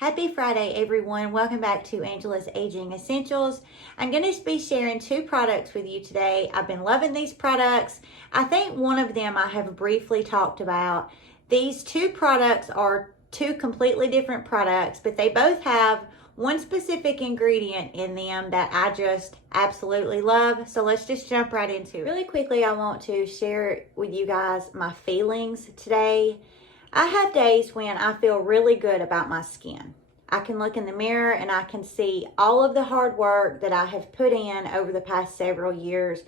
Happy Friday, everyone. Welcome back to Angela's Aging Essentials. I'm going to be sharing two products with you today. I've been loving these products. I think one of them I have briefly talked about. These two products are two completely different products, but they both have one specific ingredient in them that I just absolutely love. So let's just jump right into it. Really quickly, I want to share with you guys my feelings today. I have days when I feel really good about my skin. I can look in the mirror and I can see all of the hard work that I have put in over the past several years.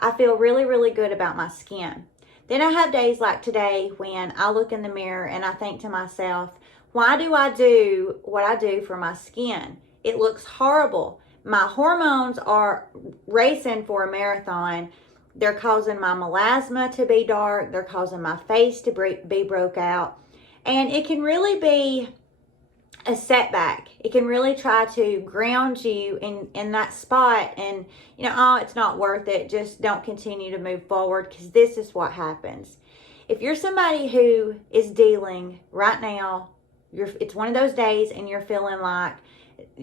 I feel really, really good about my skin. Then I have days like today when I look in the mirror and I think to myself, why do I do what I do for my skin? It looks horrible. My hormones are racing for a marathon. They're causing my melasma to be dark. They're causing my face to be broke out. And it can really be a setback. It can really try to ground you in that spot. And, oh, it's not worth it. Just don't continue to move forward, because this is what happens. If you're somebody who is dealing right now, it's one of those days and you're feeling like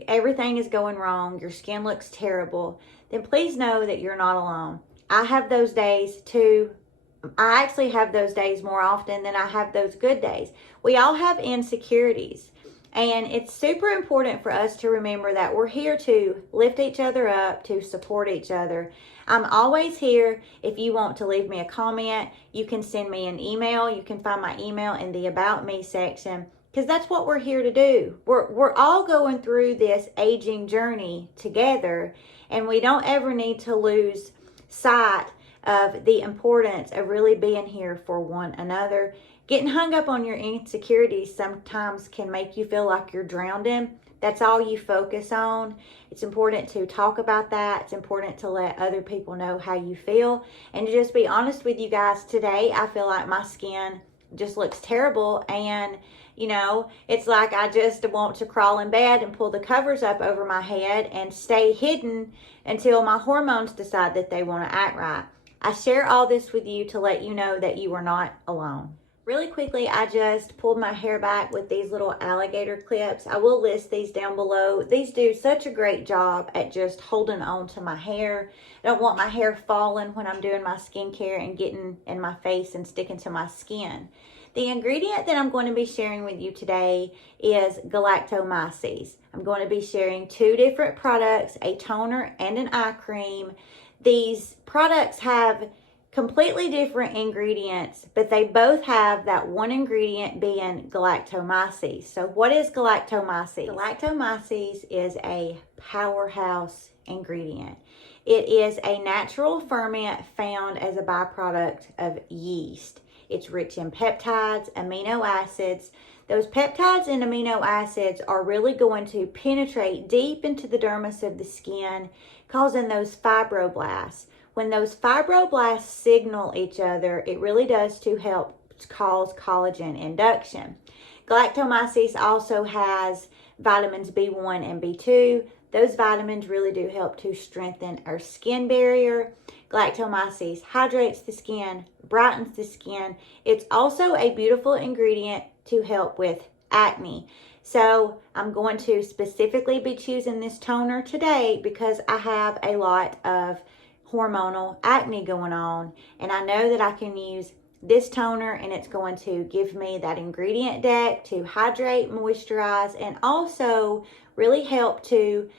everything is going wrong, your skin looks terrible, then please know that you're not alone. I have those days too. I actually have those days more often than I have those good days. We all have insecurities, and it's super important for us to remember that we're here to lift each other up, to support each other. I'm always here. If you want to leave me a comment, you can send me an email. You can find my email in the About Me section, because that's what we're here to do. We're all going through this aging journey together, and we don't ever need to lose sight of the importance of really being here for one another. Getting hung up on your insecurities sometimes can make you feel like you're drowning. That's all you focus on. It's important to talk about that. It's important to let other people know how you feel. And to just be honest with you guys, today I feel like my skin just looks terrible, and it's like I just want to crawl in bed and pull the covers up over my head and stay hidden until my hormones decide that they want to act right. I share all this with you to let you know that you are not alone. Really quickly, I just pulled my hair back with these little alligator clips. I will list these down below. These do such a great job at just holding on to my hair. I don't want my hair falling when I'm doing my skincare and getting in my face and sticking to my skin. The ingredient that I'm going to be sharing with you today is Galactomyces. I'm going to be sharing two different products, a toner and an eye cream. These products have completely different ingredients, but they both have that one ingredient being Galactomyces. So what is Galactomyces? Galactomyces is a powerhouse ingredient. It is a natural ferment found as a byproduct of yeast. It's rich in peptides, amino acids. Those peptides and amino acids are really going to penetrate deep into the dermis of the skin, causing those fibroblasts. When those fibroblasts signal each other, it really does to help cause collagen induction. Galactomyces also has vitamins B1 and B2. Those vitamins really do help to strengthen our skin barrier. Galactomyces hydrates the skin, brightens the skin. It's also a beautiful ingredient to help with acne. So I'm going to specifically be choosing this toner today because I have a lot of hormonal acne going on, and I know that I can use this toner and it's going to give me that ingredient deck to hydrate, moisturize, and also really help to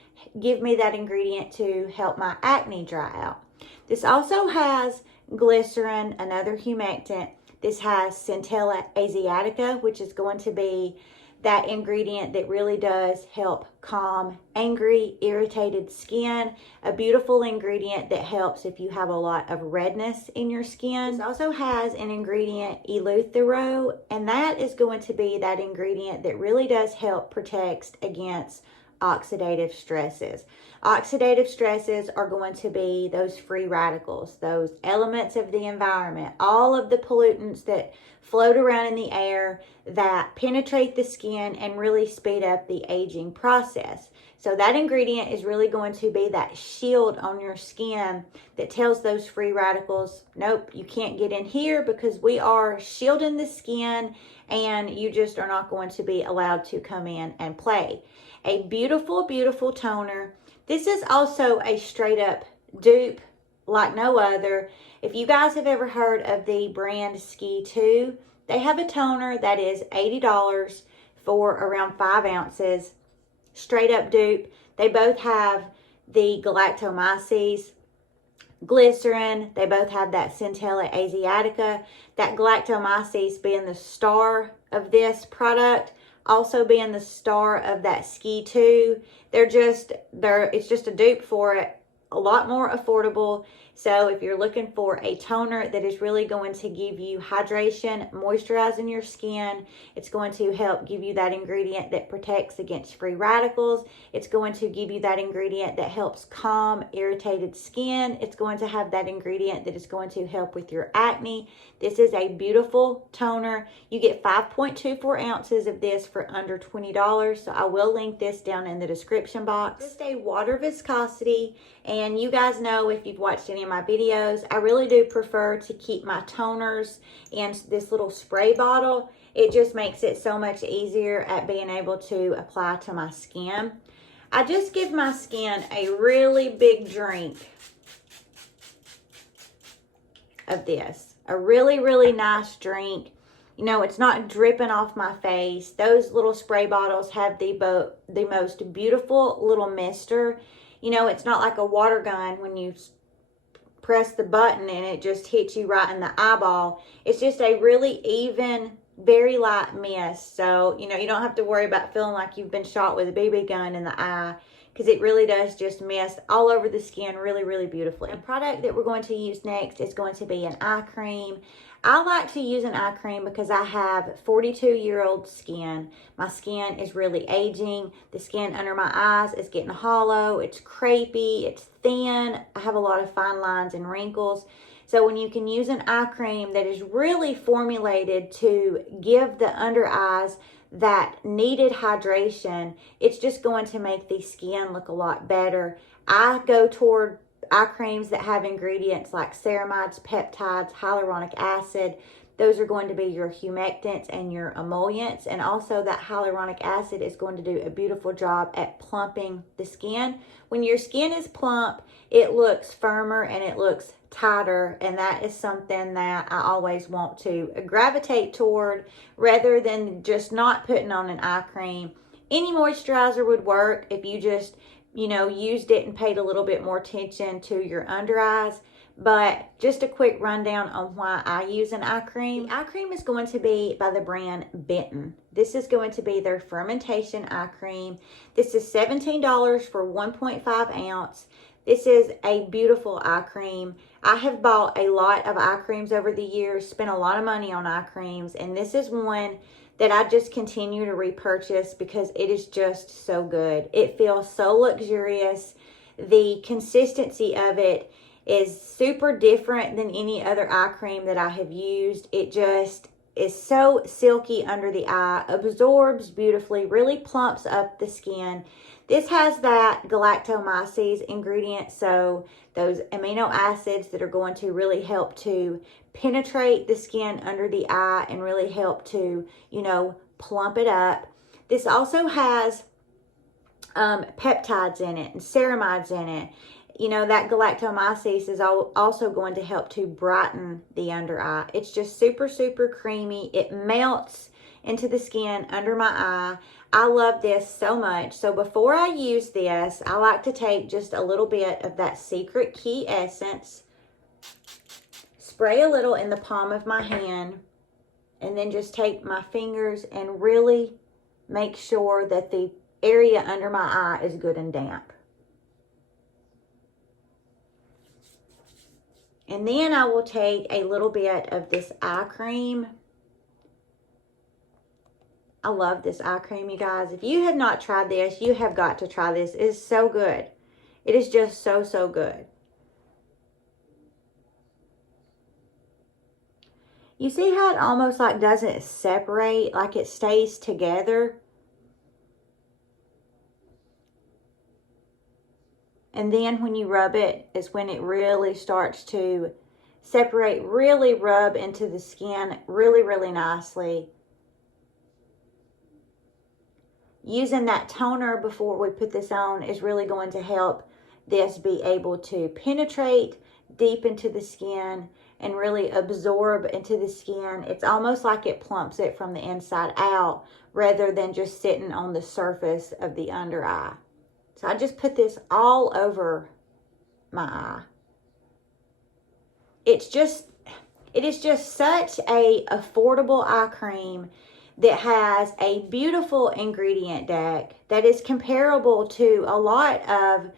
give me that ingredient to help my acne dry out. This also has glycerin, another humectant. This has Centella asiatica, which is going to be that ingredient that really does help calm angry, irritated skin. A beautiful ingredient that helps if you have a lot of redness in your skin. This also has an ingredient, eleuthero, and that is going to be that ingredient that really does help protect against oxidative stresses. Oxidative stresses are going to be those free radicals, those elements of the environment, all of the pollutants that float around in the air that penetrate the skin and really speed up the aging process. So that ingredient is really going to be that shield on your skin that tells those free radicals, nope, you can't get in here, because we are shielding the skin and you just are not going to be allowed to come in and play. A beautiful, beautiful toner. This is also a straight up dupe like no other. If you guys have ever heard of the brand Ski 2, they have a toner that is $80 for around 5 ounces. Straight up dupe. They both have the Galactomyces glycerin. They both have that Centella asiatica. That Galactomyces being the star of this product, also being the star of that Ski 2. It's just a dupe for it. A lot more affordable. So if you're looking for a toner that is really going to give you hydration, moisturizing your skin, it's going to help give you that ingredient that protects against free radicals. It's going to give you that ingredient that helps calm irritated skin. It's going to have that ingredient that is going to help with your acne. This is a beautiful toner. You get 5.24 ounces of this for under $20. So I will link this down in the description box. Just a water viscosity. And you guys know, if you've watched any of my videos, I really do prefer to keep my toners in this little spray bottle. It just makes it so much easier at being able to apply to my skin. I just give my skin a really big drink of this. A really, really nice drink. You know, it's not dripping off my face. Those little spray bottles have the most beautiful little mister. You know, it's not like a water gun when you press the button and it just hits you right in the eyeball. It's just a really even, very light mist. So, you know, you don't have to worry about feeling like you've been shot with a BB gun in the eye, because it really does just mist all over the skin really, really beautifully. The product that we're going to use next is going to be an eye cream. I like to use an eye cream because I have 42-year-old skin. My skin is really aging. The skin under my eyes is getting hollow. It's crepey. It's thin. I have a lot of fine lines and wrinkles. So when you can use an eye cream that is really formulated to give the under eyes that needed hydration, it's just going to make the skin look a lot better. I go toward eye creams that have ingredients like ceramides, peptides, hyaluronic acid. Those are going to be your humectants and your emollients. And also that hyaluronic acid is going to do a beautiful job at plumping the skin. When your skin is plump, it looks firmer and it looks tighter. And that is something that I always want to gravitate toward, rather than just not putting on an eye cream. Any moisturizer would work if you just, you know, used it and paid a little bit more attention to your under eyes. But just a quick rundown on why I use an eye cream. The eye cream is going to be by the brand Benton. This is going to be their fermentation eye cream. This is $17 for 1.5 ounce. This is a beautiful eye cream. I have bought a lot of eye creams over the years, spent a lot of money on eye creams, and this is one that I just continue to repurchase because it is just so good. It feels so luxurious. The consistency of it is super different than any other eye cream that I have used. It just is so silky under the eye, absorbs beautifully, really plumps up the skin. This has that Galactomyces ingredient, so those amino acids that are going to really help to penetrate the skin under the eye and really help to, you know, plump it up. This also has peptides in it and ceramides in it. You know, that Galactomyces is also going to help to brighten the under eye. It's just super, super creamy. It melts into the skin under my eye. I love this so much. So before I use this, I like to take just a little bit of that Secret Key Essence, spray a little in the palm of my hand, and then just take my fingers and really make sure that the area under my eye is good and damp. And then I will take a little bit of this eye cream. I love this eye cream, you guys. If you have not tried this, you have got to try this. It is so good. It is just so, so good. You see how it almost like doesn't separate, like it stays together? And then when you rub it is when it really starts to separate, really rub into the skin really, really nicely. Using that toner before we put this on is really going to help this be able to penetrate deep into the skin and really absorb into the skin. It's almost like it plumps it from the inside out rather than just sitting on the surface of the under eye. So I just put this all over my eye. It is just such a affordable eye cream that has a beautiful ingredient deck that is comparable to a lot of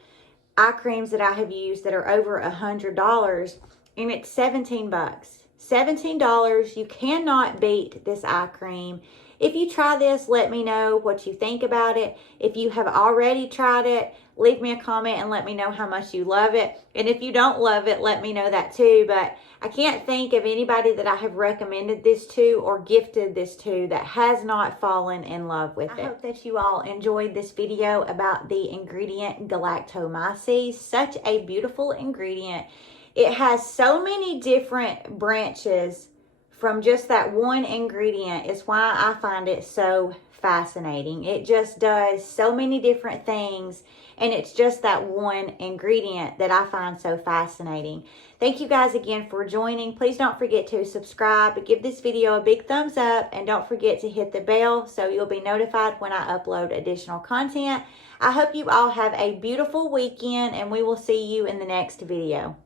eye creams that I have used that are over $100, and it's 17 bucks. $17, you cannot beat this eye cream. If you try this, let me know what you think about it. If you have already tried it, leave me a comment and let me know how much you love it. And if you don't love it, let me know that too. But I can't think of anybody that I have recommended this to or gifted this to that has not fallen in love with it. I hope that you all enjoyed this video about the ingredient Galactomyces. Such a beautiful ingredient. It has so many different branches from just that one ingredient. Is why I find it so fascinating. It just does so many different things, and it's just that one ingredient that I find so fascinating. Thank you guys again for joining. Please don't forget to subscribe, give this video a big thumbs up, and don't forget to hit the bell so you'll be notified when I upload additional content. I hope you all have a beautiful weekend, and we will see you in the next video.